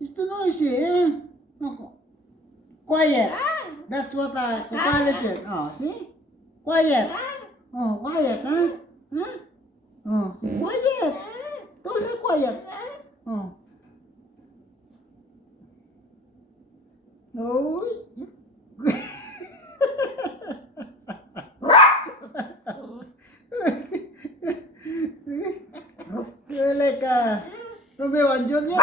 It's too noisy. No, quiet. That's what Kupali said. Oh, see? Quiet. Oh, quiet, huh? Huh? Oh, quiet. Told her quiet. Oh. No. You're like Romeo and Juliet.